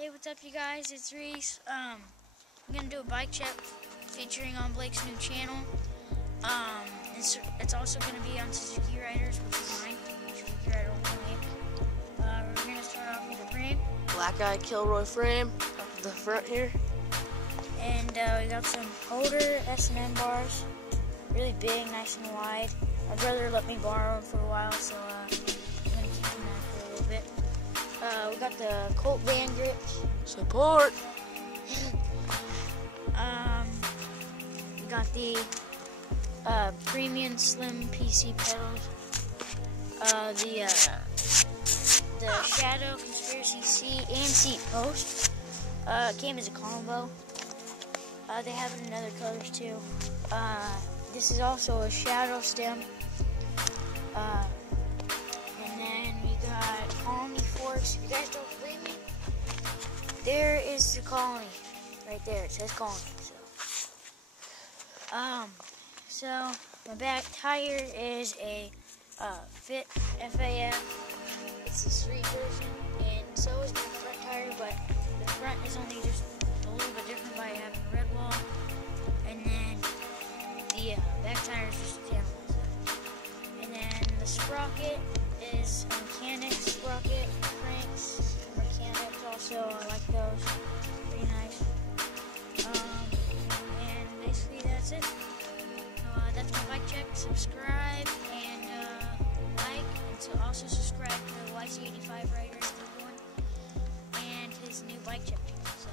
Hey, what's up, you guys? It's Reese. I'm gonna do a bike check featuring on Blake's new channel. It's also gonna be on Suzuki Riders, which is mine. Suzuki Rider 128. We're gonna start off with the frame. Black Eye Kilroy frame up to the front here. And we got some Holder S&M bars, really big, nice and wide. My brother let me borrow them for a while, so I'm gonna keep them there for a little bit. We got the Colt Van grips. Support. We got the Premium Slim PC pedals. The Shadow Conspiracy seat and seat post. Came as a combo. They have it in other colors too. This is also a Shadow stem. And then we got Colony forks. If you guys don't believe me, there is the Colony right there. It says Colony. So my back tire is a Fit FAF. It's the street version, and so is my front tire, but the front is only just a little bit different by having a red wall, and then the back tire is just a tan wall. And then the sprocket is a mechanic sprocket. Cranks, mechanics also. I like those. Pretty nice. And basically that's it. That's my bike check. Subscribe and like, and so also subscribe to YC85 Riders and his new bike check channel. So.